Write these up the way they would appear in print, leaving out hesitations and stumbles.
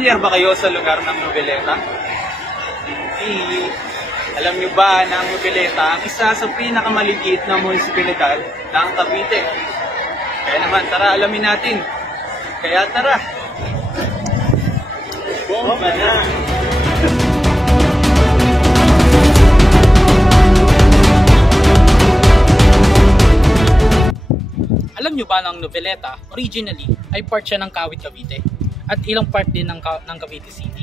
Pamilyar ba kayo sa lugar ng Noveleta? Hindi. Alam niyo ba na ang Noveleta ang isa sa pinakamaliit na munisipalidad ng Cavite? Kaya naman, tara alamin natin. Kaya tara! Bomba na! Alam nyo ba na ang Noveleta, originally, ay part siya ng Kawit, Cavite at ilang part din ng Cavite City.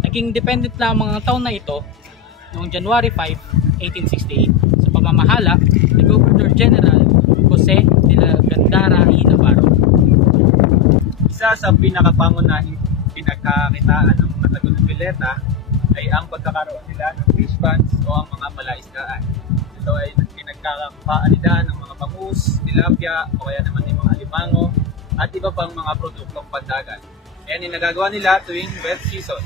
Naging independent lamang ang taon na ito noong January 5, 1868 sa pamamahala ni Governor General Jose de la Gandara y Navarro. Isa sa pinakapangunahing pinagkakitaan ng mga taga-Noveleta ay ang pagkakaroon nila ng fish ponds o ang mga palaisdaan. Ito ay pinagkakapaalidan ng mga bangus, tilapia, o kaya naman yung mga limango at iba pang mga produktong pandagat. Yan yung nagagawa nila tuwing wet season.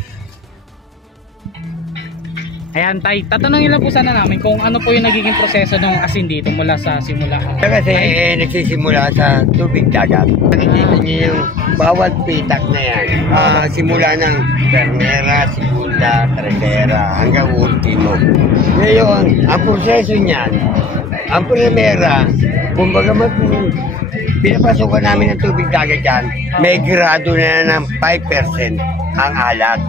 Ayan tay, tatanungin lang po sana namin kung ano po yung nagiging proseso ng asin dito mula sa simula. Kasi nagsisimula sa tubig dagat. Nakikita niyo yung bawat pitak na yan. Simula ng primera, segunda, tercera, hanggang ultimo. Ngayon, ang proseso niyan, ang primera, kumbaga pinapasukan namin ng tubig dagat yan, may grado na ng 5% ang alat.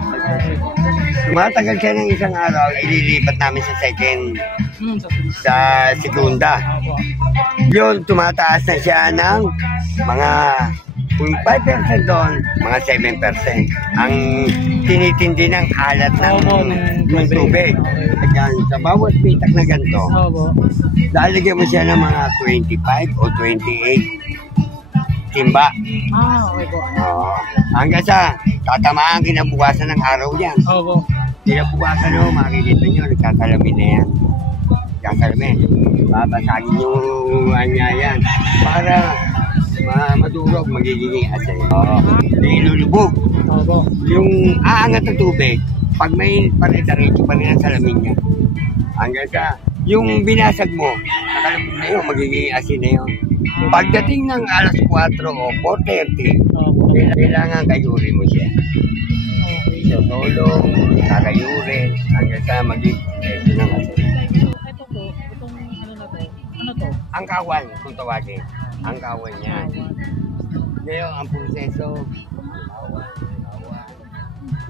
Matagal siya ng isang araw, ililipat namin sa second, sa segunda. Yun, tumataas na siya ng mga, kung 5% doon, mga 7%. Ang tinitindi ng alat ng tubig. Ayan, sa bawat pitak na ganito, lalagyan mo siya ng mga 25 o 28 timba. Okay po. Hanggang sa tatamaan kinabukasan ng araw yan. Kinabukasan nyo, makikita nyo, nagkakalamin na yan. Nagkakalamin. Babasagin yung anya yan. Para madurog, magiging asin. Ilulubog. Yung aangat ng tubig, pag may pare-diretso pa rin ang salamin niya. Hanggang sa, yung binasag mo, nakalabog na yun, magiging asin na yun. Pagdating ng alas 4 o 4:30, kailangan kayurin mo siya. So, tulong, kakayurin, hanggang sa magiging asin ng asin. Ito po, itong ano na to, ano to? Ang kawan, kung tawagin. Ang kawan yan. Ngayon, ang proseso,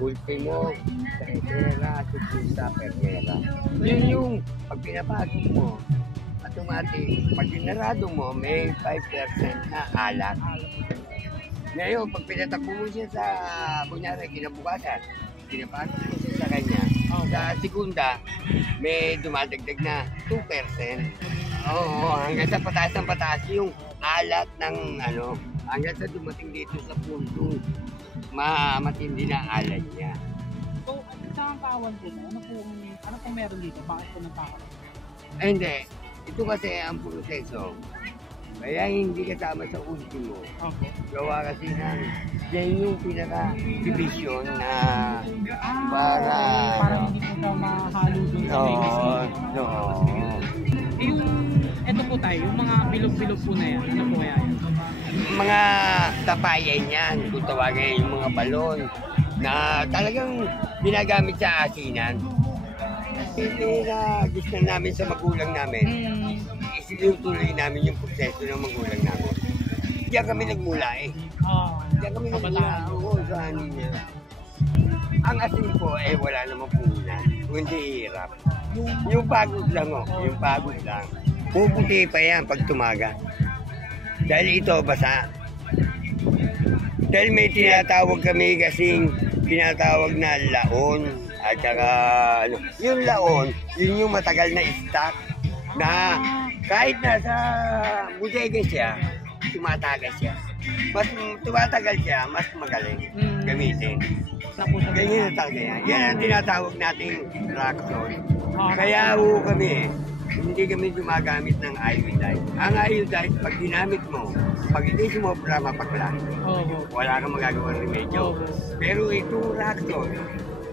ultimo, tercera, segunda, primera. Yun yung pag pinapasok mo, automatic, pag pinarado mo, may 5% na alat. Ngayon, pag pinatakbo mo siya sa, kunyari, kinabukasan, pinapasok mo siya sa kanya, sa segunda, may dumadagdag na 2%. Oo, hanggang sa pataas ng pataas yung alat ng, hanggang sa dumating dito sa punto, matindi na alat niya. So, sa kawan po, ano pong meron dito? Bakit po nagkakaroon? Hindi. Ito kasi ang proseso. Kaya hindi kasama sa ultimo. Gawa kasi yan yung pinaka-division na para hindi po siya mahalo doon sa may mismo. Ito po tayo, yung mga bilog-bilog po na yan. Ano po kaya yan? Mga tapayan yan, kung tawagin yung mga balon na talagang ginagamit sa asinan. Gusto namin sa magulang namin, isinutuloy namin yung proseso ng magulang namin. Diyan kami nagmula Diyan kami nagmula. Oo, sa ano niya. Ang asin po wala namang punan, kundi hirap. Yung pagod lang yung pagod lang. Puputi pa yan pag tumaga. Dahil ito basa. Dahil may tinatawag kami kasing tinatawag na laon. At saka, yung laon, yun yung matagal na stock na kahit nasa bodega siya, tumatagal siya. Mas tumatagal siya, mas magaling gamitin. Ganyan na talaga yan. Yan ang tinatawag nating rock salt. Kaya kami, hindi kami gumagamit ng iodide. Ang iodide, pag ginamit mo, pag hindi sumobra, mapakla. Wala kang magagawang remedyo. Pero ito rock salt,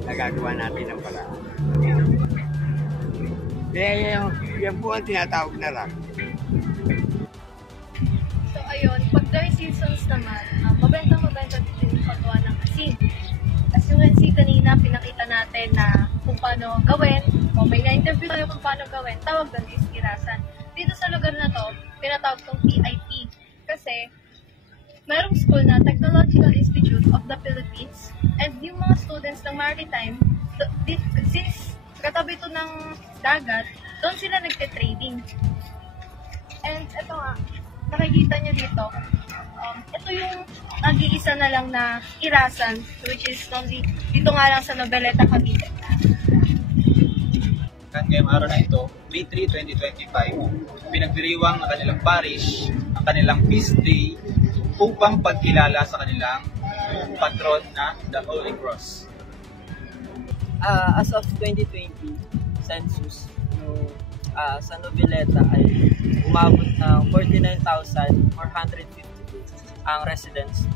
nagagawa natin ng paraan. Kaya yan po ang tinatawag na rock. So ayun, pag dry seasons naman, mabenta din yung paggawa ng asin. kanina, pinakita natin na kung paano gawin, o may na-interview tayo kung paano gawin, tawag doon is irasan. Dito sa lugar na to, tinatawag tong PIP. Kasi, mayroong school na Technological Institute of the Philippines, and yung mga students ng maritime, since katabi to ng dagat, doon sila nagte-trading. And ito nga, nakikita nyo dito, ito yung nag-iisa na lang na irasan, which is only dito nga lang sa Noveleta, Cavite. Ngayong araw na ito, May 3, 2025, pinagdiriwang ang kanilang parish, ang kanilang feast day, upang pagkilala sa kanilang patron na the Holy Cross. As of 2020 census, sa Noveleta ay umabot ng 49,452 ang residents.